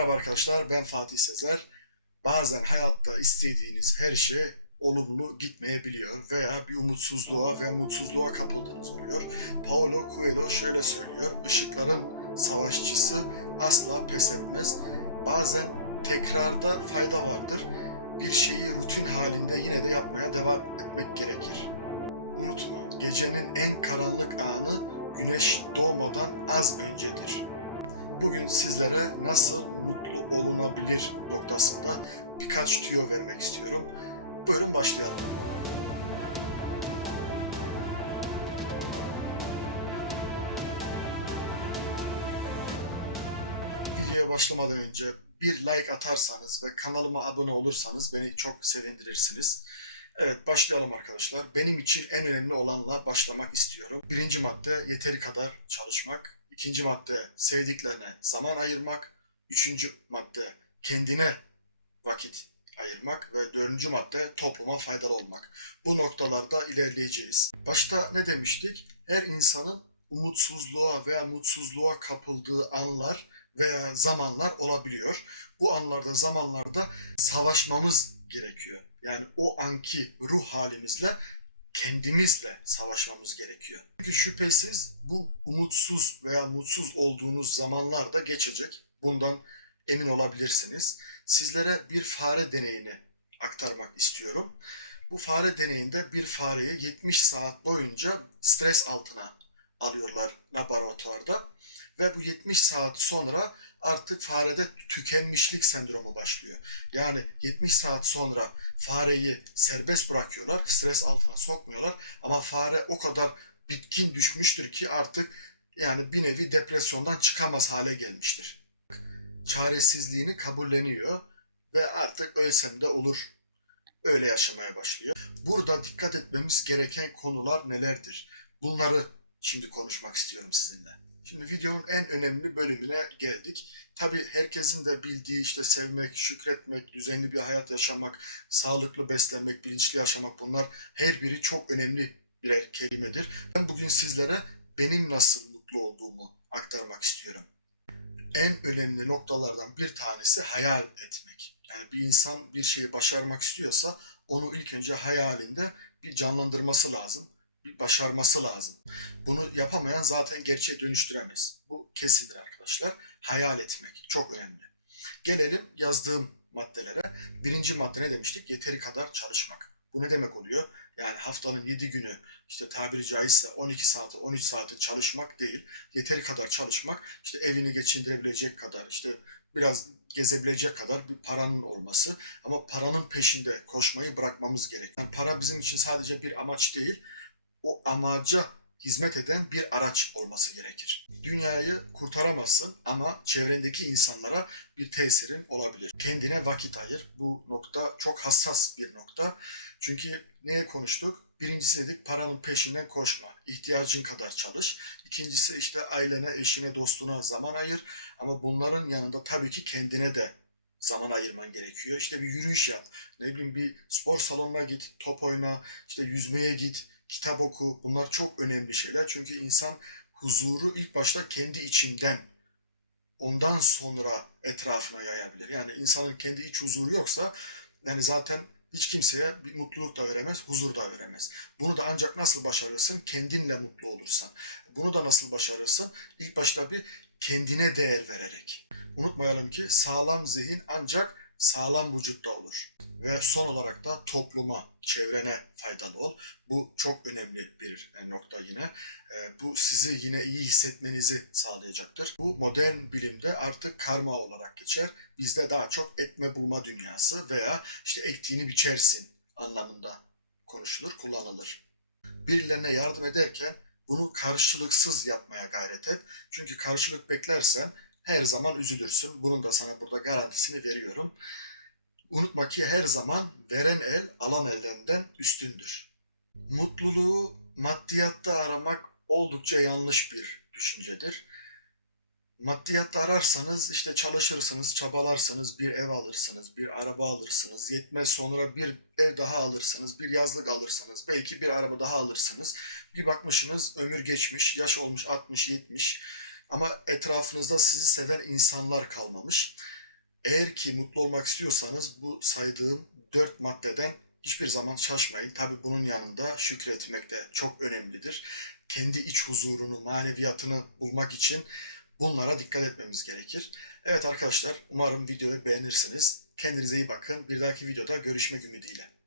Merhaba arkadaşlar, ben Fatih Sezer. Bazen hayatta istediğiniz her şey olumlu gitmeyebiliyor veya bir umutsuzluğa ve mutsuzluğa kapıldığınız oluyor. Paulo Coelho şöyle söylüyor, ışıkların savaşçısı asla pes etmez. Bazen tekrarda fayda vardır. Bir şeyi rutin halinde birkaç tüyo vermek istiyorum. Buyurun başlayalım. Videoya başlamadan önce bir like atarsanız ve kanalıma abone olursanız beni çok sevindirirsiniz. Evet başlayalım arkadaşlar. Benim için en önemli olanla başlamak istiyorum. Birinci madde yeteri kadar çalışmak. İkinci madde sevdiklerine zaman ayırmak. Üçüncü madde kendine vakit ayırmak. Ve dördüncü madde topluma faydalı olmak. Bu noktalarda ilerleyeceğiz. Başta ne demiştik? Her insanın umutsuzluğa veya mutsuzluğa kapıldığı anlar veya zamanlar olabiliyor. Bu anlarda, zamanlarda savaşmamız gerekiyor. Yani o anki ruh halimizle kendimizle savaşmamız gerekiyor. Çünkü şüphesiz bu umutsuz veya mutsuz olduğunuz zamanlar da geçecek. Bundan emin olabilirsiniz. Sizlere bir fare deneyini aktarmak istiyorum. Bu fare deneyinde bir fareyi 70 saat boyunca stres altına alıyorlar laboratuvarda ve bu 70 saat sonra artık farede tükenmişlik sendromu başlıyor. Yani 70 saat sonra fareyi serbest bırakıyorlar, stres altına sokmuyorlar ama fare o kadar bitkin düşmüştür ki artık yani bir nevi depresyondan çıkamaz hale gelmiştir. Çaresizliğini kabulleniyor ve artık ölsem de olur. Öyle yaşamaya başlıyor. Burada dikkat etmemiz gereken konular nelerdir? Bunları şimdi konuşmak istiyorum sizinle. Şimdi videonun en önemli bölümüne geldik. Tabii herkesin de bildiği işte sevmek, şükretmek, düzenli bir hayat yaşamak, sağlıklı beslenmek, bilinçli yaşamak bunlar her biri çok önemli birer kelimedir. Ben bugün sizlere benim nasıl mutlu olduğumu aktarmak istiyorum. En önemli noktalardan bir tanesi hayal etmek. Yani bir insan bir şeyi başarmak istiyorsa onu ilk önce hayalinde bir canlandırması lazım bir başarması lazım. Bunu yapamayan zaten gerçeğe dönüştüremez. Bu kesindir arkadaşlar. Hayal etmek çok önemli. Gelelim yazdığım maddelere. Birinci madde ne demiştik? Yeteri kadar çalışmak. Bu ne demek oluyor? Yani haftanın 7 günü işte tabiri caizse 12 saati 13 saati çalışmak değil. Yeteri kadar çalışmak işte evini geçindirebilecek kadar işte biraz gezebilecek kadar bir paranın olması. Ama paranın peşinde koşmayı bırakmamız gerek. Yani para bizim için sadece bir amaç değil o amaca hizmet eden bir araç olması gerekir. Dünyayı kurtaramazsın ama çevrendeki insanlara bir tesirin olabilir. Kendine vakit ayır. Bu nokta çok hassas bir nokta. Çünkü neye konuştuk? Birincisi dedik paranın peşinden koşma. İhtiyacın kadar çalış. İkincisi işte ailene, eşine, dostuna zaman ayır. Ama bunların yanında tabii ki kendine de zaman ayırman gerekiyor. İşte bir yürüyüş yap. Ne bileyim bir spor salonuna git, top oyna, işte yüzmeye git, kitap oku. Bunlar çok önemli şeyler. Çünkü insan huzuru ilk başta kendi içinden ondan sonra etrafına yayabilir. Yani insanın kendi iç huzuru yoksa yani zaten hiç kimseye bir mutluluk da veremez, huzur da veremez. Bunu da ancak nasıl başarırsın? Kendinle mutlu olursan. Bunu da nasıl başarırsın? İlk başta bir kendine değer vererek. Unutmayalım ki sağlam zihin ancak sağlam vücutta olur. Ve son olarak da topluma, çevrene faydalı ol. Bu çok önemli bir nokta yine. Bu sizi yine iyi hissetmenizi sağlayacaktır. Bu modern bilimde artık karma olarak geçer. Bizde daha çok etme bulma dünyası veya işte ektiğini biçersin anlamında konuşulur, kullanılır. Birilerine yardım ederken bunu karşılıksız yapmaya gayret et. Çünkü karşılık beklersen her zaman üzülürsün. Bunun da sana burada garantisini veriyorum. Unutma ki her zaman veren el alan eldenden üstündür. Mutluluğu maddiyatta aramak oldukça yanlış bir düşüncedir. Maddiyatta ararsanız işte çalışırsınız, çabalarsanız bir ev alırsınız, bir araba alırsınız, yetmez sonra bir ev daha alırsınız, bir yazlık alırsınız, belki bir araba daha alırsınız. Bir bakmışsınız ömür geçmiş, yaş olmuş 60-70 ama etrafınızda sizi seven insanlar kalmamış. Ki mutlu olmak istiyorsanız bu saydığım dört maddeden hiçbir zaman şaşmayın. Tabi bunun yanında şükretmek de çok önemlidir. Kendi iç huzurunu, maneviyatını bulmak için bunlara dikkat etmemiz gerekir. Evet arkadaşlar umarım videoyu beğenirsiniz. Kendinize iyi bakın. Bir dahaki videoda görüşmek ümidiyle.